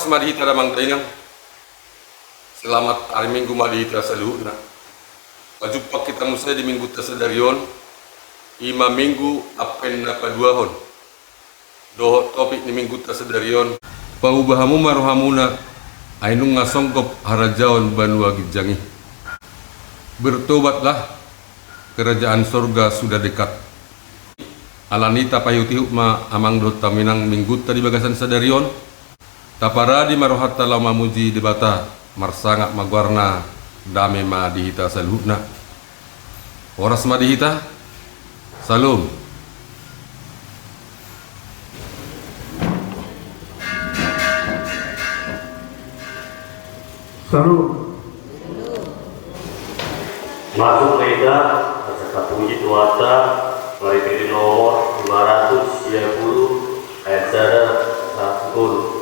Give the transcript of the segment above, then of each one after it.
Horas madihita damang daingang. Selamat hari Minggu madihita saluhna. Pajumpa kita musai di minggu tasadarion. Ima minggu apen na paduahon. Doho topik ni minggu tasadarion. Paubahamu marohamuna ainung ngasongkop harajaon banua gijangi. Bertobatlah, kerajaan sorga sudah dekat. Alanita payuti hukma amang dota minang minggu tadi bagasan sadarion. Taparadi marohatta lau mamuji debata marsangak magwarna dame madihita saluhna. Horas madihita salum. Salam. Masuk Meda, serta puji tuata, mari nomor 530 ayat 1.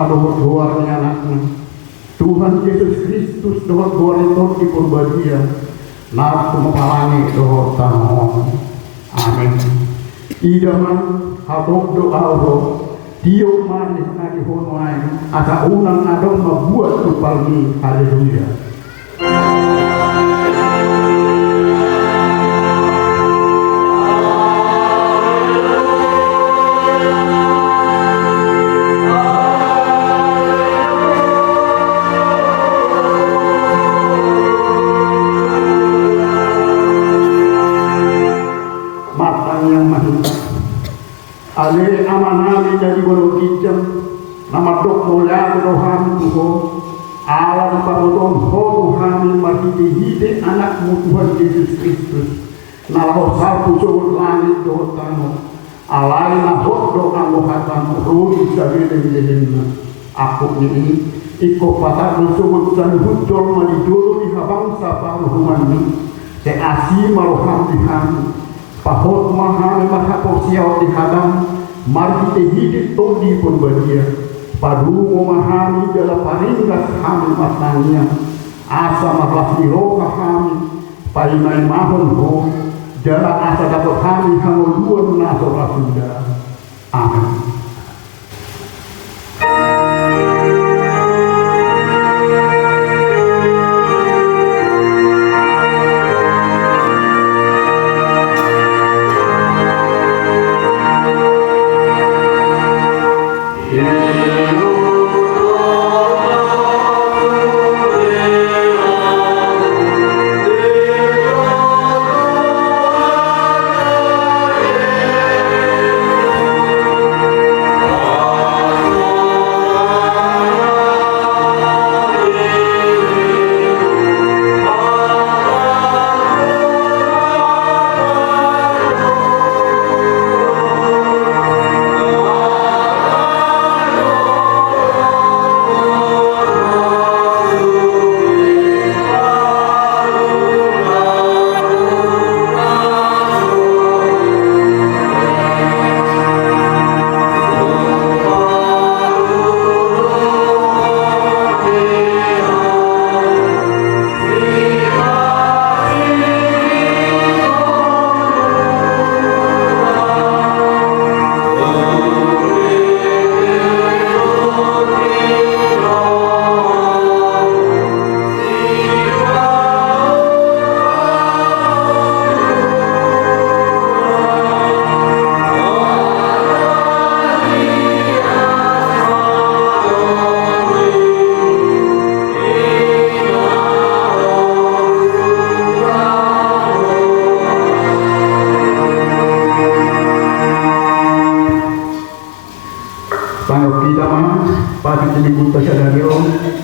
sama dohor doarnya anaknya. Tuhan Yesus Kristus dohor doar itu di purbadia. Nafsu mepalangi dohor tanahon. Amin. Idaman hadok doa roh. Tiup manis nadi honwain. Asa unang adong membuat tupalmi. Haleluya. Ale amanami dari bolo kijam nama dok mola rohani Tuhan alam pamoton ho Tuhan marhiti hide anakmu Tuhan Yesus Kristus nalaho satu sobot langit dohotano alai na hot do amo hatano rumi sabile milenna aku ini iko patano sobot san hujol manidolo di habangsa paruhumani se asi maroham dihani pahot mahal mahaposiao di hadam mari hidit todi purbadia padu memahami dalam paringgas kami matanya asa marlas diroka kami paimai mahon ho dalam asa dapat kami hamuluan nasor sudah. Amin.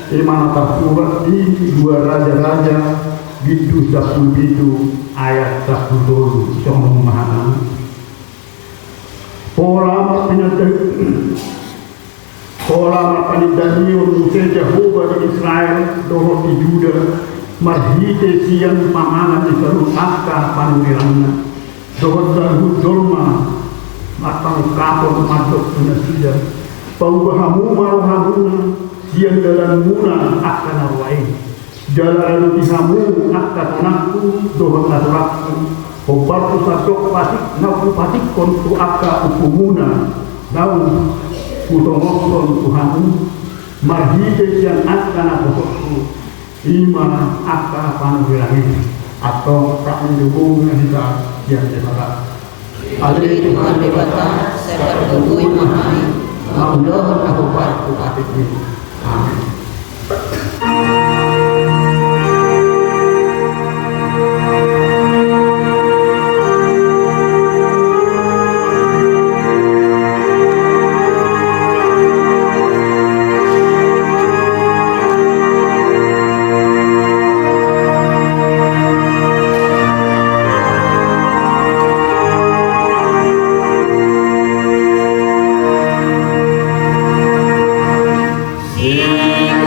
Iman tersurat di dua raja-raja bidu 10 bidu ayat 10 song mahana pola panidanion Musa Jehovah di Israel dohor di Juda marhite siang pamana di seluruh akta panwirana dohor darhud dolma matang kapon masuk sunasida paubahamu maruhamuna siang dalam muna akan awai jalan dihamu akan anakku dohor naturakku obatku satok patik naku patik kontu akka ukumuna daun kutongokon Tuhanmu marhide siang akan apokku ima akka panwirahi atau pramindukung kita yang dekat Ali Tuhan debata serta tungguin mahai Maudohon aku parku patikku. Amin. Sing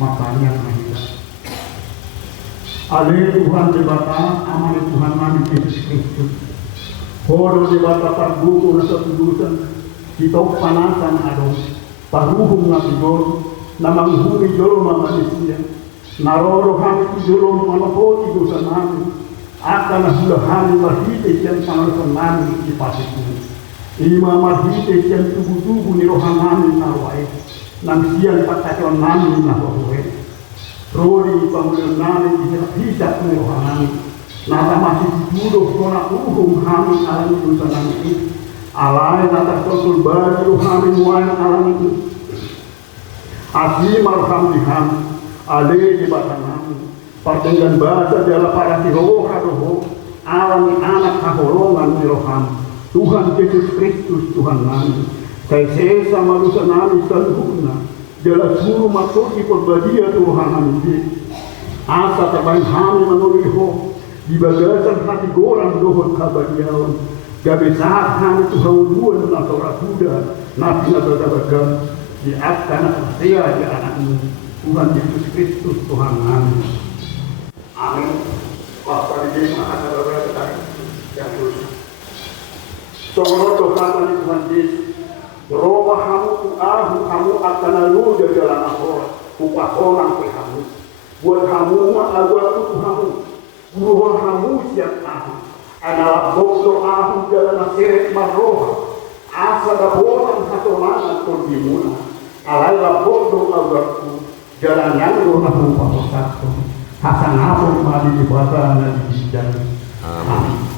makanya mahita. Ale Tuhan debata amane Tuhan kami Yesus Kristus. Horo debata parbuku na sa tulusan kita panasan adong paruhong na tigor na manghuli dolo mamalisia. Naroro kami tidolo manapoti dosa namin. Akan nahulahan mahite siyan pangalasan namin ipasiku. Ima mahite siyan tubuh-tubuh ni rohan namin nawai. Nang siyan pagkakaroon namin na huwet. Rori pangulang namin ihisap ni rohan namin. Nata masih duduk kona uhum kami alam dosa namin. Alai nata sosul bagi rohan wain alam itu. Asimal hamdihan. Ale di batang pertenggan bahasa adalah para tiroha roho alami anak kahorongan tiroham Tuhan Yesus Kristus Tuhan nami kai sesa manusia nami sanhuna jala suruh matoki perbadia Tuhan nami asa tabain kami menuriho di bagasan hati gorang dohot kabadiawan gabe saat kami Tuhan duan na Torah Buddha nabi nabadabagan di akan saya di anakmu Tuhan Yesus Kristus Tuhan kami. Amin. Bapak di mana ada berada yang dosa. Soalnya dosa dari Tuhan Yesus. Roh kamu akan lalu dari jalan akhirat. Upah orang ke kamu. Buat kamu agak itu kamu. Guru kamu siap kamu. Adalah dokter aku jalan akhirat marroh. Asa daporan satu mana pun dimuna. Alailah dokter agakku. Jalan yang doa berupa satu hasan apun madi di bahasa dan di jalan. Amin.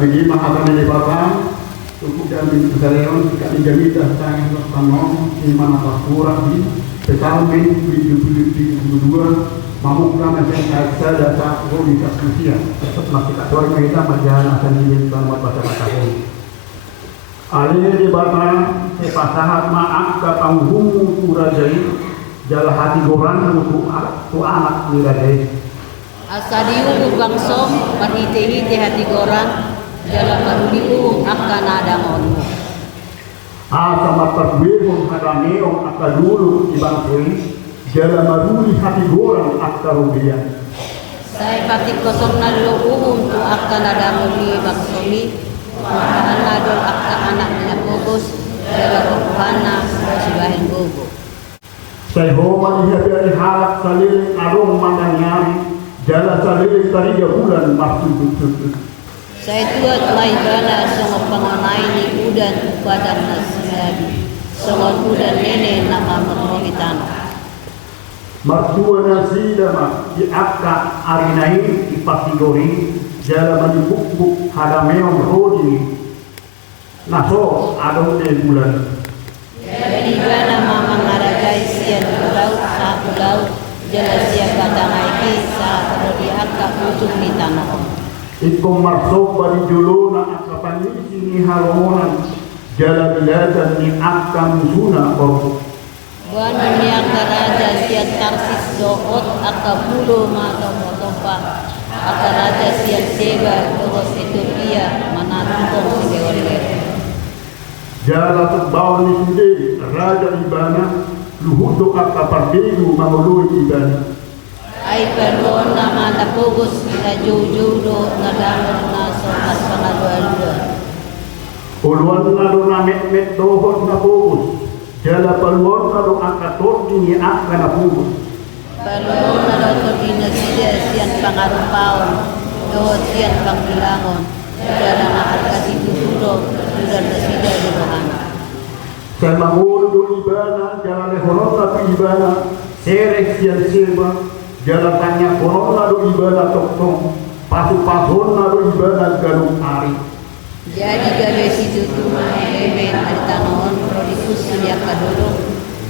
Bagi akan dilibatkan cukup dan kesalahan jika dijadi datang bersama di mana kurang di tahun 2022 mamukkan SMK data di Indonesia setelah kita tahu kita berjalan akan selama pada tahun. Alih dibatan sepasahat maaf datang humu kurajai jalan hati goran untuk anak kurajai. Asadiu bangso manite-hite hati goran dalam marudiu akan ada monmu. Sama terwebong hadame om akan dulu ibangkui dalam maruli hati gorang akan rubian. Saya pati kosong nalo tu akan ada muli baksomi akan nadol akan anaknya bogos dalam rohana sibahin bogo. Saya homan ia dari halak salil arung mandanyari jalan salil tadi bulan maksud. Saya tuat mai bala songo pangonai ni udan upadang nasihabi songo udan nene nama mermohitan. Mertua nasi dama di akta arinai di patigori jalan buk hadameom rodi naso adong de bulan. Jadi bala mama ngaragai sian laut sa laut jalan siap batang aiki sa rodi akta ujung ni tanah. Ikom marsok bari jolo na akapan ni haronan jalan biladan ni akam suna or. Buan ni akta raja siat Tarsis doot akta pulo matomotopa akta raja siat Seba doot Ethiopia manatutong si Dewale. Jalan terbawah ni sendiri raja ibana luhudo akta pardegu mamului ibana. Ay balon na matapugos na jujudo na damon na sokat pangalwa-alwa. Uluan na do na met dohon na pugos. Jala paluan na do angkatot ini akka na pugos. Balon na loto dinasida siyan pangarupaon, dohot siyan pangbilangon. Jala na arkasi jujudo, sudah nasida di rohana. Sa mangul do ibana, jala lehonon na do ibana, serek siyan silba, jala tanya konon na do ibana toktong, pasu-pasun na do ibana galung ari. Jadi gawe si tutu elemen ari tanon prodikus siya kadulong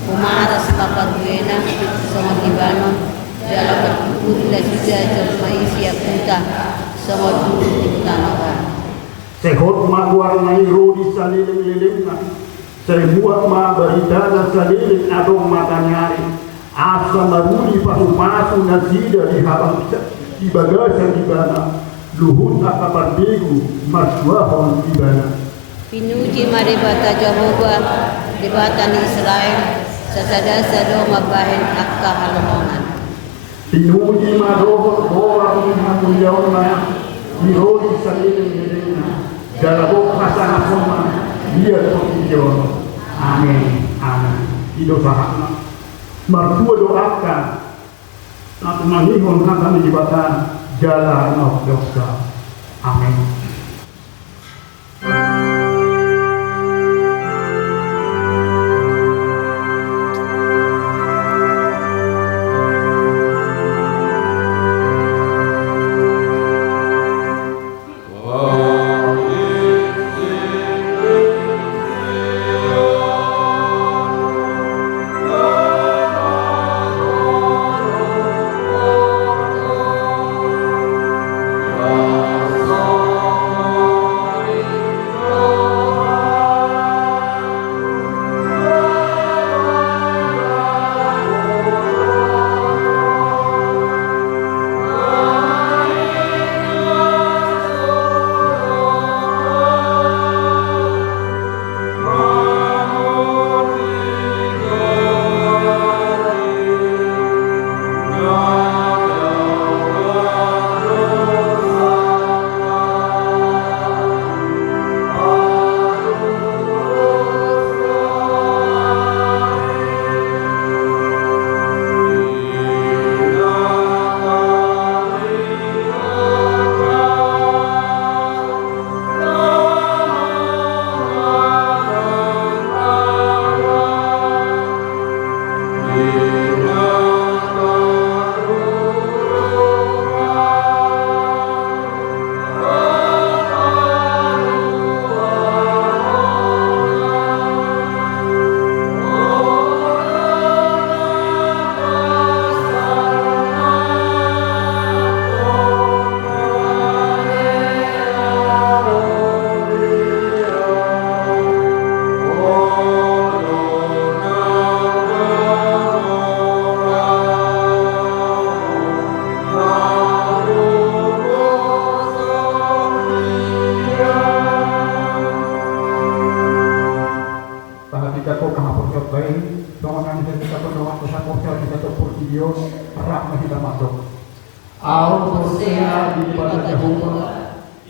umaras papaguena sama tibanon dalam berkumpul dan juga jomai siya kunta sama dulu tanon. Sehot maguar nai rodi saliling-liling na, sebuat ma beridana saliling adong mata nyari, asa maruni pasu-pasu nasida di habang di bagasan ibana. Luhut akabar begu maswahon ibana. Pinuji maribata Jehovah dibatan Israel sasada sado mabahin akka halomongan. Pinuji marohon bola pun yaon na dirodi saliling-liling dalabok pasana koma dia tokijon. Amin. Amin. Ido sahakna. Mertua doakan. Aku mangihon kami jibatan jalan of dosa. Amin.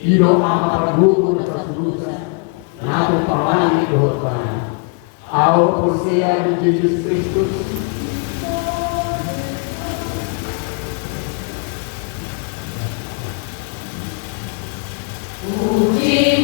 Iro ama pagugo na sasudusa, nato pamani dohotana. Ao posea de Jesus Christus, Uji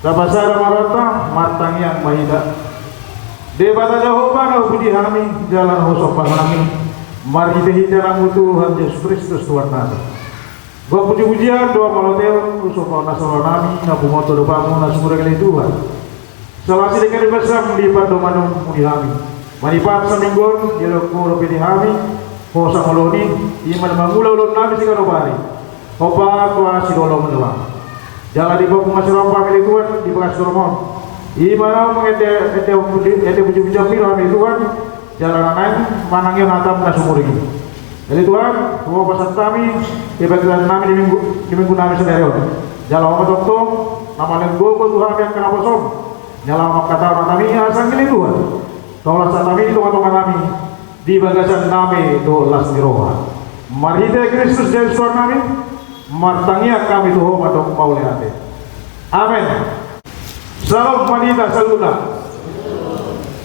Sabasara marata matang yang mahida. Debata Jehovah na budi kami jalan hosopan kami. Mari kita dalam Tuhan Yesus Kristus Tuhan kami. Gua puji-pujian doa maloteo usopan nasawa nami na bumoto dopamu na sumura kali Tuhan. Salasi dengan besar melipat domanum mudi kami. Manipat sa minggon yelo ko pili kami. Hosa moloni iman mangula ulun nami sika robari. Opa kwa sidolo mendoa. Jalan di bawah pengasih rompa milik Tuhan di bekas Solomon. Imana mengete puji-puji piro milik Tuhan. Jalan lain manangnya natam na sumur ini. Jadi Tuhan, semua pasal kami kebetulan kami di minggu nami sendiri. Jalan apa doktor, nama lenggo Tuhan yang kena bosom. Jalan kata kami asal milik Tuhan. Tolong kami tolong kami di bagasan nami dolas miroha. Mari kita Kristus jadi Tuhan kami. Martangia kami tuh madok paule ate. Amin. Salam manita saluda.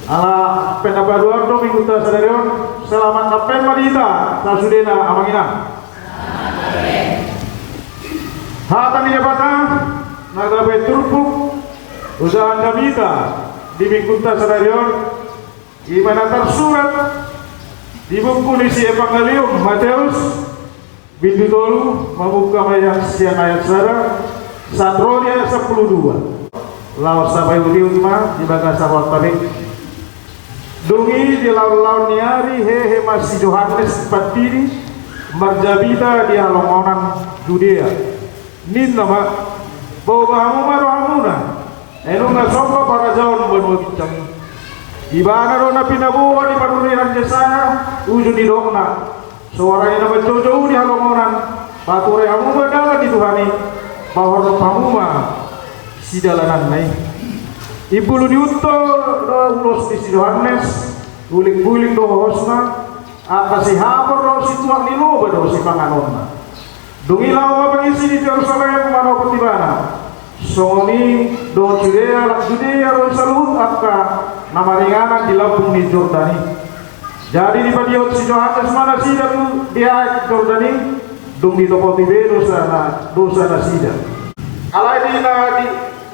Ala pendapat do minggu ta sadarion. Selamat kapen manita sasudena amangina. Amin. Hatang jabata nagabe turpuk usaha damita di minggu ta sadarion. Gimana tersurat di buku isi Evangelium Matius Bintu tolu membuka ayat siang ayat sara Satroni ayat 12 laos sampai uliuma di bagas awal tabik dungi di laun-laun niari hehe masih Yohanes patiri marjabita di halongonan Judea nin nama bau bahamu marohamuna enunga sopa para jauh benua bincang ibana rona pinabuwa di panurihan jesana ujung di dongna suara yang nama jauh-jauh di halongonan bature hamu badala di Tuhani bahwa hamuma si dalanan naik ibu lu diuto ulos di Yohanes guling-guling do hosna apa si hapor do si tuang nilo bado si panganonna dungilaw mapangisi di Jerusalem mano petibana songoni do Judea lak Judea ro salut akka namaringanan di lampung di Jordani. Jadi di padiot si Yohanes mana sida tu dia Jordani dung di topo tibe dosa na sida. Alai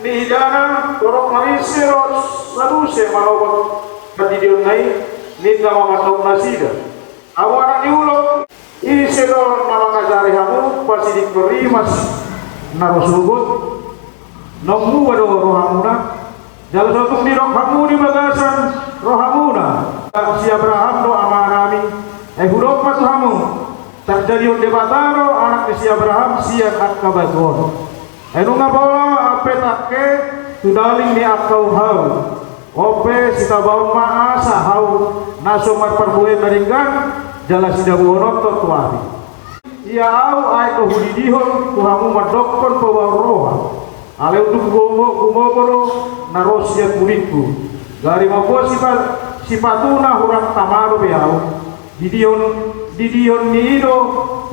di hidana torok marisero saluse malobot padidion nai nita mamatok na sida. Awaran diulo isidor malangajari hamu pasi dikerimas narosugut nomu wado rohamuna jalan satu di rohamu di bagasan rohamuna si Abraham do amanami huruf matuhamu terjadi debataro anak si Abraham si akabagon enunga bola apetake tudaling ni akau hau ope sita baun maasa hau nasomat perbuat meringgan jala sida buonot tuari ia au ai to hudidihon tuhamu madokon pawar roha ale untuk gumogoro narosya kulitku gari mabuat sipatuna hurang tamaro beau didion nido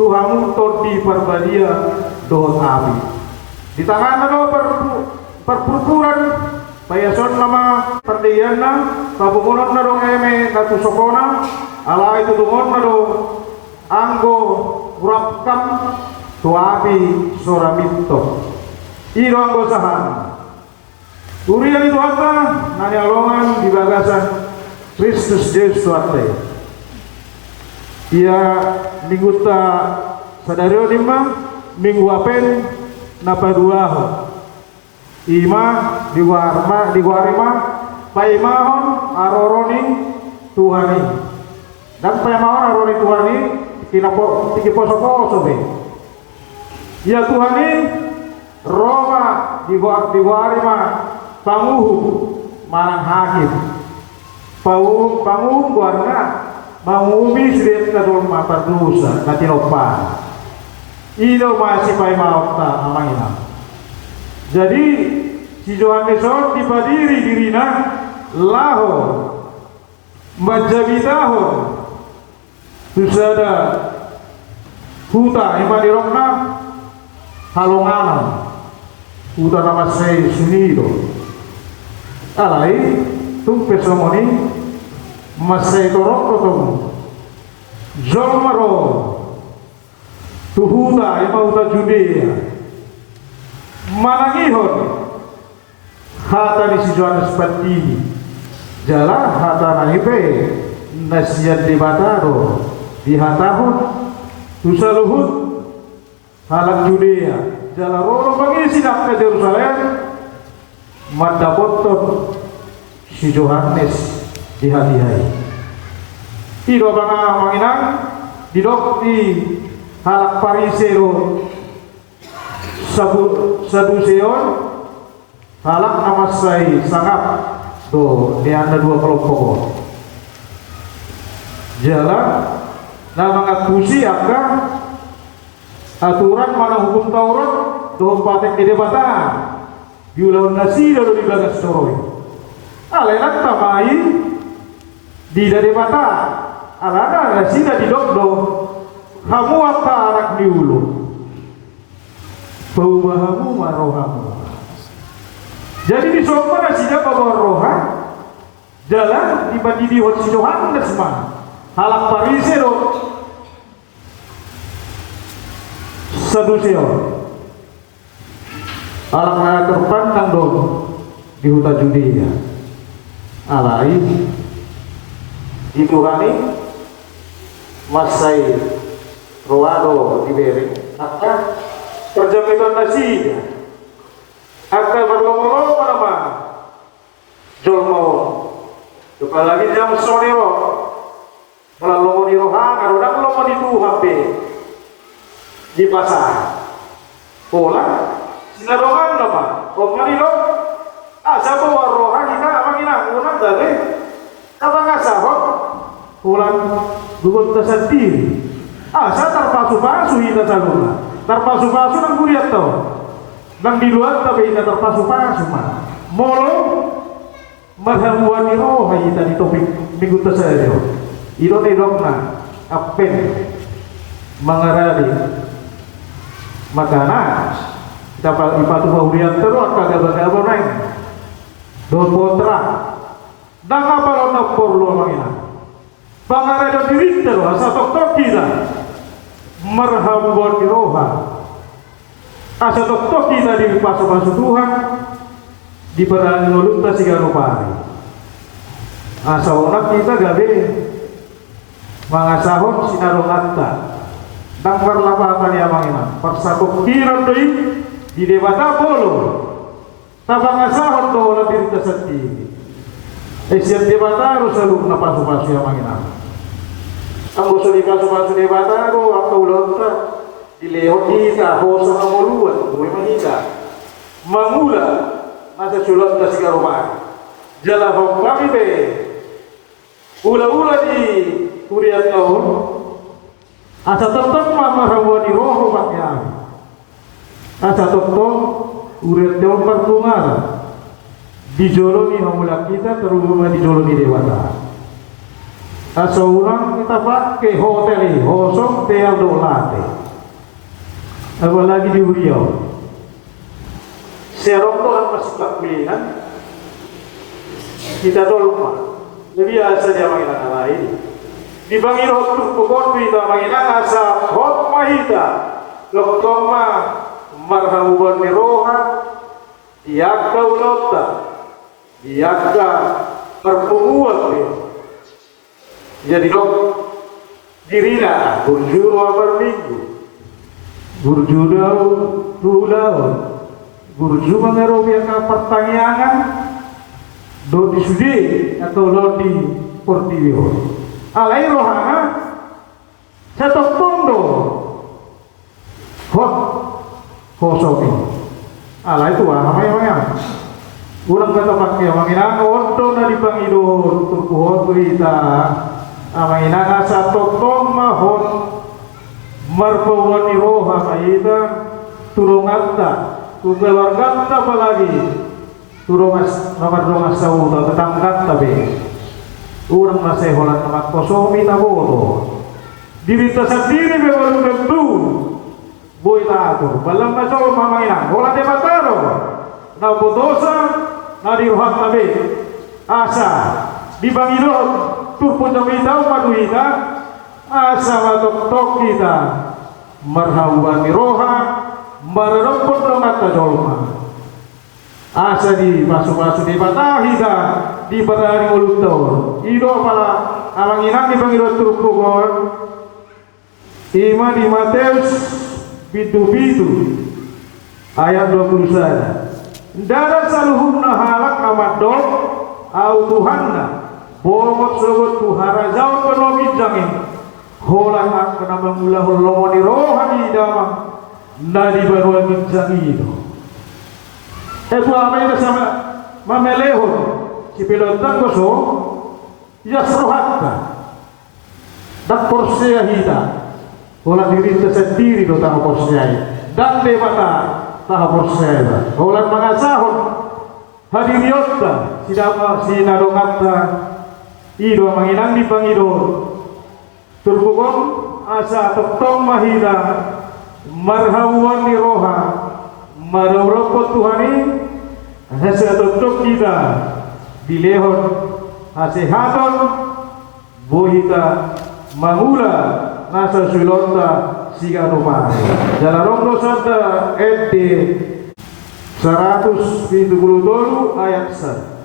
tuhamu tordi perbadia doh api di tangan do perpurpuran payason nama perdiana pabumonot na dong eme natu sokona ala itu dungon na do anggo hurapkam tu api soramito iro anggo sahan urian itu apa nani alongan di bagasan Kristus Yesus Tuhan. Ia minggu ta sadario lima minggu apen napa duaho. Ima diwarima paimahon aroroni Tuhani. Dan paimahon aroroni Tuhani tiki poso be. Ia Tuhani Roma diwarima panguhu manang hakim. Panguhum warna mangumi sidet kadol mata dosa katinopan ilo masih pai maota amangina jadi si Yohanes dipadiri dirina laho majabitaho tusada huta imadirokna halonganan huta nama sei sunido alai tung pesomoni masai torok totom zolmaro tuhuda ima uta Judea manangihon hata ni si Johannes Patini jala hata naipe nasiat di bataro di hatahun tusaluhut halak Judea jala roro bagi sinak ke Jerusalem madapoton si Johannes di hati-hati iro banga manginang didok di halak Pariseo Saduseon halak amasai sangap do di anda dua kelompok jalan nah mengatusi akan aturan mana hukum Taurat do patek di debatan diulang nasi lalu dibagas soroi alenak tamai di debata alana nasi dah didokdo kamu apa anak diulu baubahamu marohamu jadi di sopan nasi dah bawa roha jalan dibanding di hot Johannes mah halak Pariseo Saduseo halak naya terpandang dong di hutan Judea alai itu kali masai roado diberi akan perjaminan nasi akan berlomba-lomba nama jolmo apalagi jam sore melalui rohang arodang lomba di Tuhan di pasar pola sinarongan nama omani lo asa bawa rohang kita amangina unang dari apa ngasahok pulang gugun tersendiri asa terpasu-pasu kita saluna terpasu-pasu nang kuriat tau nang di luar tapi kita terpasu-pasu mah molo marhamuan roh kita di topik minggu tersebut iro nedokna apen mengarali makana kita ipatu maurian terus kagak-kagak naik do potra dan apa lo napor lo mangina pangarada diri terus asa tok kita marhamuan roha asa tok kita di pasu-pasu Tuhan di perang nulunta sigarupari asa onak kita gabe mangasahon sinarong atta dang perlapatan ya mangina persakuk kiran doi di debata bolo tabangasahon do wala diri tersendiri siap debata harus selalu napasu-pasu ya mangina ang gusto di pasu-pasu debata ko ang kaulanta dilehot kita hosa ng muluan huwag mahita mangula nasa sulat na sigarupari jala hong kami be ula-ula di kuriat tahun asa tetap mamarawan di roh paknya asa tetap uriat tahun pertungar dijoloni hamulak kita terutama dijoloni dewata asa orang kita pakai hotel ini hosong teal dolate apalagi di Uriau serok Tuhan masih tak pilihan kita dolma jadi asa dia mengenal lain dibangin hot pukon kita mengenal asa hot mahita loktoma marhamuban miroha iakka ulota iakka perpunguan jadi dok dirina burjuru abar minggu burjudau tulau burju mengerobian pertanyaan do di sudi atau lo di portilio alai rohana setok tondo hot kosoki alai itu apa kurang kata pakai manginang ondo na di pangido turkuhot kita manginang asa tokong mahon marpawan roha maita turungatta tukeluargatta apalagi turungas nomor dongas sauda tetanggatta be urang maseholan namat kosomi taboto diri sendiri be baru tentu boy tato balam masol mamainang hola de mataro na putosa na diruhat nabe asa di bangilot turpun jamitaw maduhita asa matok-tok kita marhawan roha mararampon na matadolma asa di basu-basu di batahida di badari ulutor ido pala alang inang di pangiro turukon ima di Matius bidu ayat 20 saja darat saluhumna halak amadok au Tuhanna bomot sogot tuhara jauh penomit jangin holang kena mengulah lomoni rohani damang nadi baruan minjangi itu itu apa itu sama mamelehon si pilotan koso yasrohatka dan porsea hita holang diri tersendiri do tahu porsea dan debata tahu porsea holang mangasahon hadiriyota sidama sinadongata ido manginang di pangido turbukong asa toktong mahida marhawan ni roha marorokot Tuhani hasa totok kita dilehon hasehaton bohita mangula nasa sulonta siganupa jalarong dosanta ed 172 ayat 1.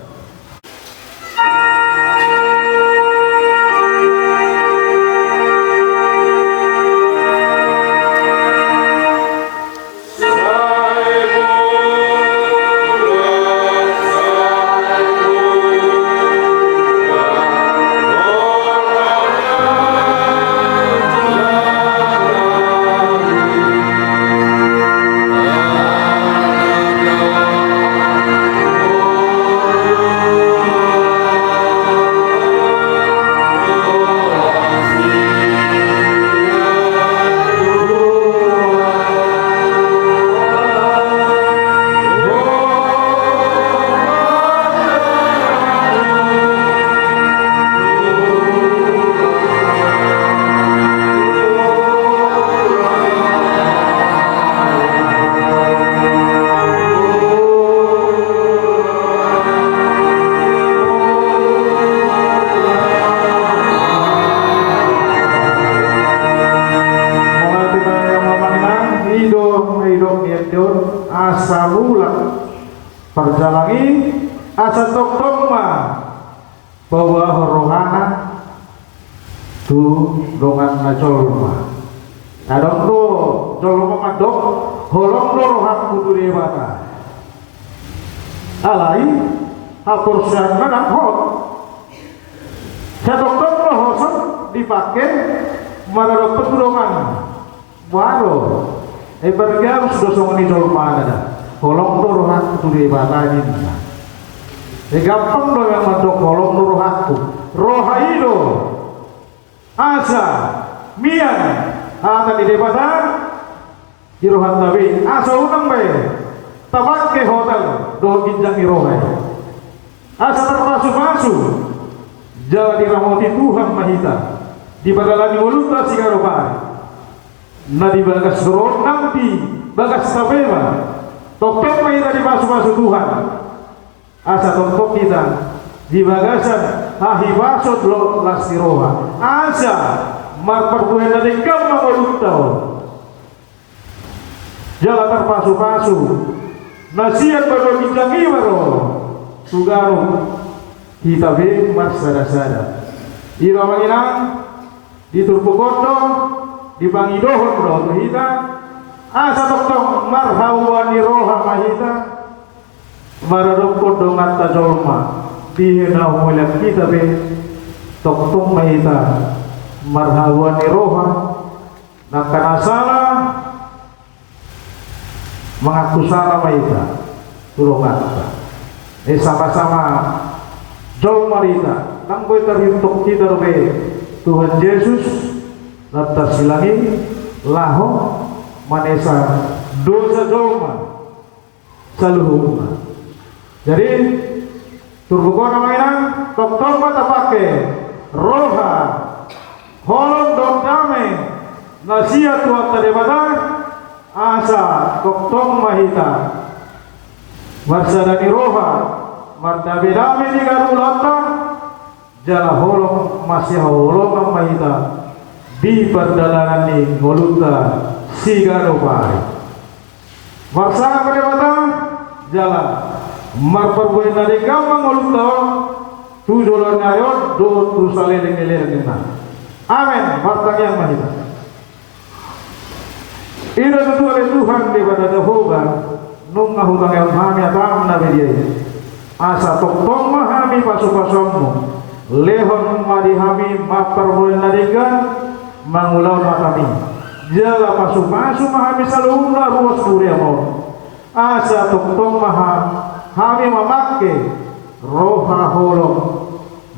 Asa mulak perjalangi asa toktoma bahwa rohana tu dongan nacolma adong do jolma madok holong do rohan kudu dewata alai hakursian manak hot sa toktoma hosan dipakai maradok petulungan waro bergam sudah ni jolma ada holong do rohan kudu dewata ini gampang do yang madok holong do rohanku rohaido asa mian akan di debata di rohan tabi asa unang bay tabak ke hotel do ginjang irohay asa terpasu-pasu jawa dirahmati Tuhan mahita di badalan mulutna sigaropan na di bagas doron nanti bagas tabema tok-tok mahita di pasu-pasu Tuhan asa tok-tok kita di bagasan ahibasot lo lastiroha asa marpertuhan na di kamang ulutaw jala terpasu-pasu nasihat baru kita ngibaro sugaro kita be marsada-sada iramang inang diturpukondo dibangidohon bro kita asa tok-tok marhawan roha mahita mararukod dongat tajolma dihina umulat kita be tok-tok mahita marhawan roha nakanasala mengaku salah mahita tulungan sama-sama jol marita nang boy terhintuk kita be Tuhan Yesus lantas silangin laho manesa dosa jolma saluhuma jadi turbukona mainan tok-tok mata pake roha holong dong dame nasihat tuan tadebata asa tok-tok mahita marsadani roha martabe dame di garulata jala holong masih holong mahita di perdalanan ni ngoluta sigaropai marsana tadebata jala marperbuena de gamang ulto tu dolon ayon do tu saleleng eleng na. Amin. Martang yang mahita. Ira tu oleh Tuhan daripada Jehovah nung ngahutang yang kami atam na bedia. Asa tong mahami pasu-pasummu lehon madihami marperbuena de gam mangulau matami. Jala pasu-pasu mahami saluna ruas duria mau. Asa tong maha kami memakai roha holong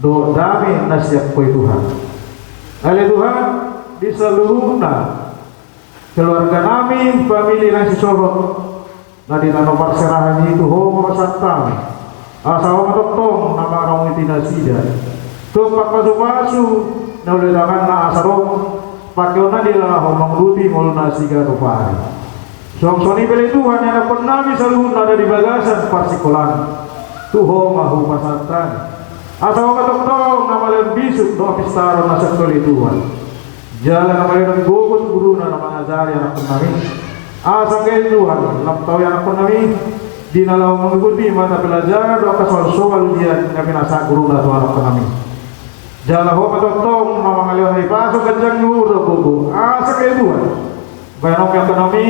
do dami nasihat koi Tuhan. Oleh Tuhan di seluruhna keluarga kami, famili nasi sorot na di tanah perserahan itu homo satang asa homo tong nama orang itu nasida tupak pasu-pasu na oleh tangan na asarong pakiona di dalam homo ruti mulu nasiga rupari. Songsoni beli Tuhan yang dapat nami selalu ada di bagasan parsikolan Tuho mahu pasatan asal katong nama len bisuk do pistaro nasa kali Tuhan jalan nama len gugus guru na nama ngajari anak nami asal kay Tuhan lamtaw anak nami di nalau mengikuti mata pelajaran do kasol-sol dia kami nasa guru na anak nami jalan ho katong nama ngaliw ay pasok kanjang guru gugu asal kay Tuhan bayanong yang nami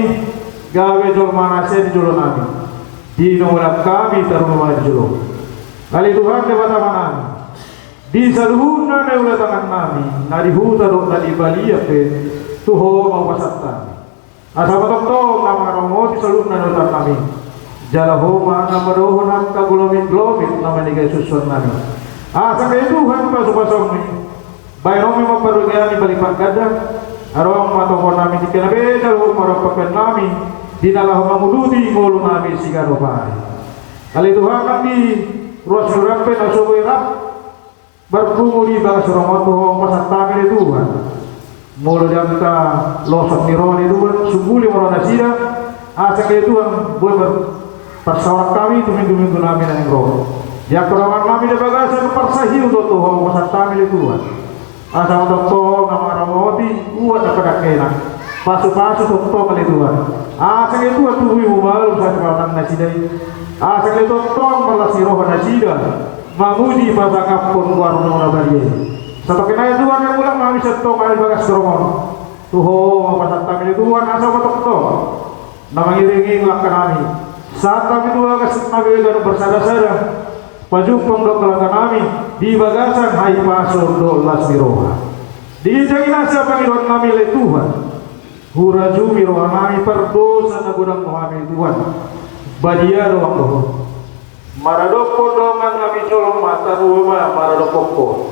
gawe jol manase di jolo nami di nomor kami terumah jolo kali Tuhan dewa taman di saluhuna dewa tangan nami nadi huta do nadi balia pe tuho mau pasatan asa patok nama romo di saluhuna dewa kami jala homa nama doho nak kagulomin globit nama nigai susun nami asa kaya Tuhan pasu-pasong ni bayromi maparugian di balipan gadah arong matokon nami di kenabe jalo marapakan nami di dalam menguluti ngulu nami sigaro pai. Kali Tuhan kami ruas rampe na suwirap berpunguli bangsa romoto pasat tangan Tuhan. Mulu jangka losok nironi Tuhan sungguh morona sida asa ke Tuhan boleh berpasarak kami tumin-tumin nami nang roh. Ya kerawan kami di bagasan persahi untuk Tuhan pasat tangan Tuhan. Asa untuk Tuhan nama ramoti uat dapat kena. Pasu-pasu untuk kali Tuhan. Asa itu tuwi umal sa kawan nasida. Asa itu tong balasi roh nasida. Mamuji pasakap pun warung na bariye. Satu kena Tuhan yang ulang kami seto kali bagas romon. Tuho pasat kami Tuhan asa patok to. Namangiringi lakkan kami. Saat kami Tuhan kasih nabi dan bersada-sada. Pajupong do kelangkan kami di bagasan hai pasur do las roha. Di janginasa Panginoon kami le Tuhan. Hurajumi rohamami perdosa na gudang mohami Tuhan badia doang doh maradoko dongan kami colong mata ruwa maradoko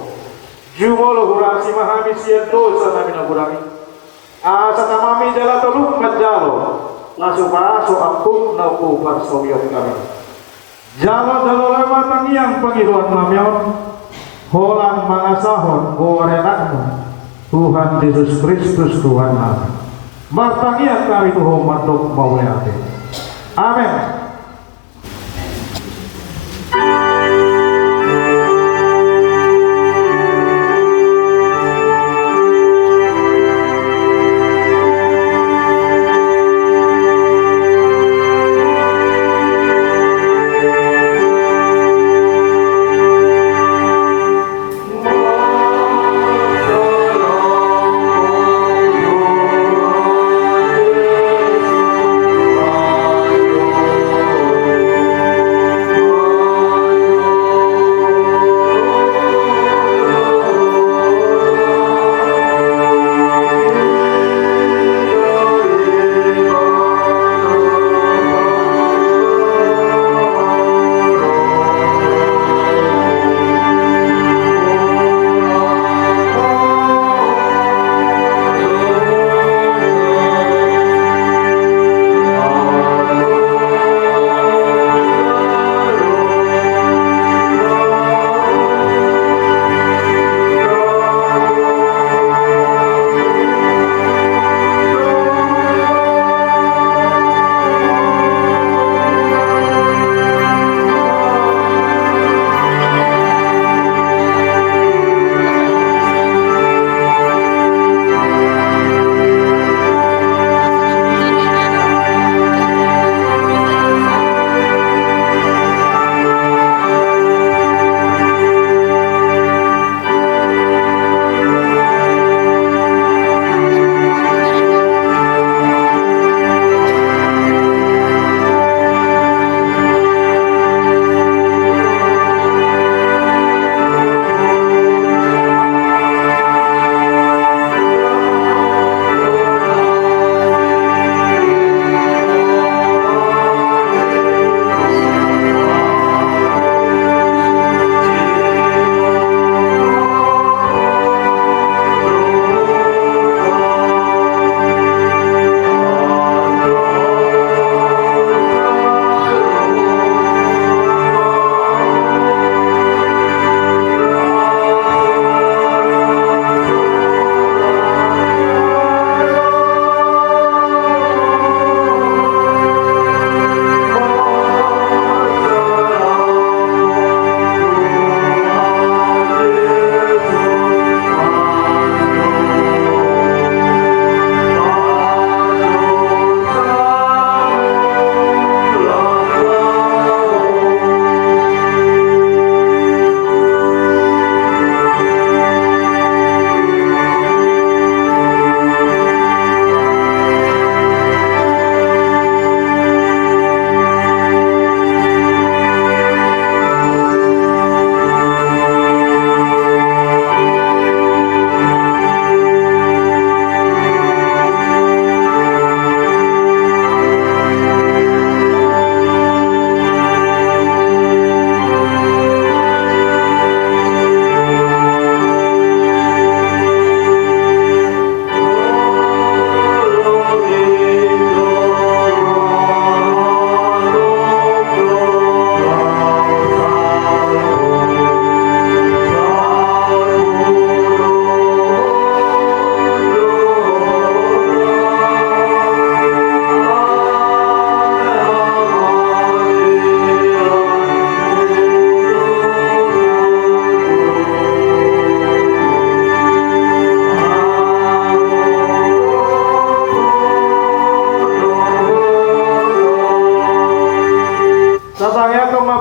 jumolo hurasi mahami siya dosa nami na gudang asa tamami jala teluk majalo lasu-pasu ampun na upar sobyot kami jalo lewatan yang Panginoon namion holang mangasahon gorenakmu Tuhan Yesus Kristus Tuhan nami martangian kami Tuhan mandok mauleate. Amin. Oh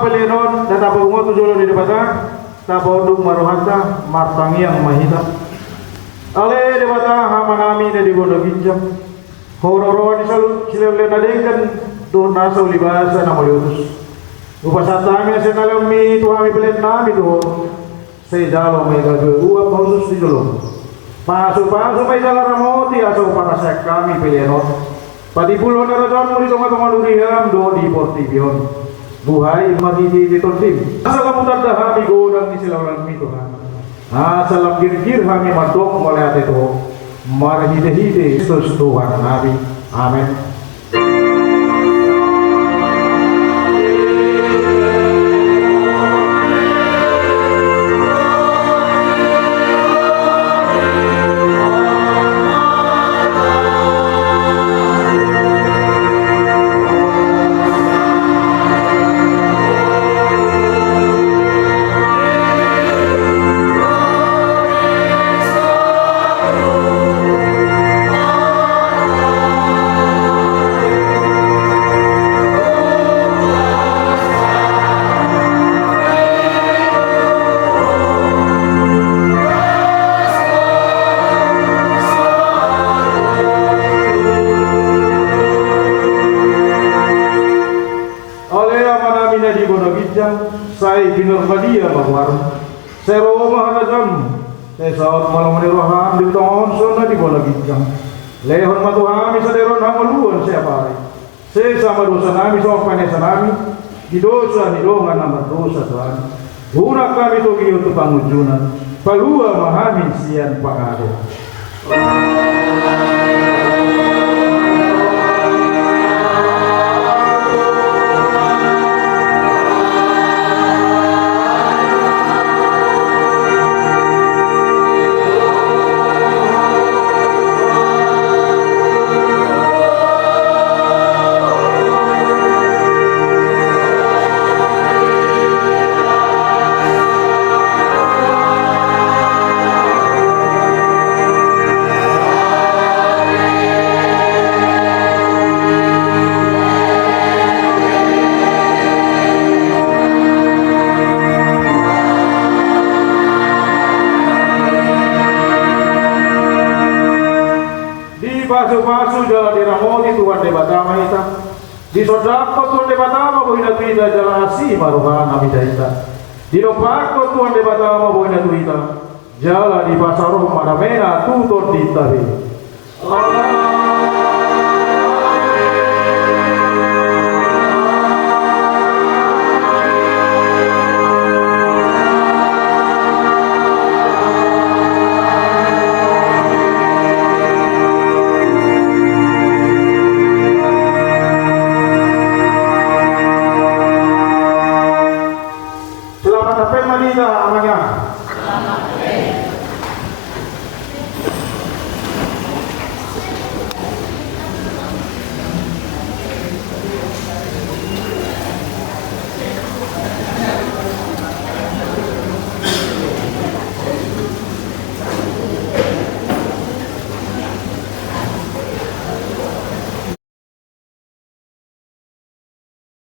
pelenon dan apa ungo tujulo di debata taboduk marohata martangi yang mahita ale debata hamanami de dibondo ginjam hororo di salu silele nadengkan do nasa ulibasa na maliutus upasatami senalami tuhami pelen nami tuh saya jalo mega gua pausus di dulu pasu may jalan ramoti aso panasek kami pelenon pati pulo na rajon mo dito nga duriham do di portibion buhay magigi di tontim asa kamutar da hami godang ni silawalan mi Tuhan salam girgir hami madok mulai ate to marahide-hide Kristus Tuhan nabi amin. Saya binur madia magwar saya Roma hanajam saya saat malam roham di tahun sona di bola ginjang lehon matuhami saderon hamaluan saya pare saya sama dosa nami sama panesa nami di dosa di dongan nama dosa Tuhan guna kami togi untuk pangujunan palua mahami sian pangade. Pasu-pasu jalan diramoni Tuhan debatama ita di sodako Tuhan debatama bohina tuita jalan asi maruhan amida ita di lopako Tuhan debatama bohina tuita jalan di pasaroh manamena tutor di tabi Allah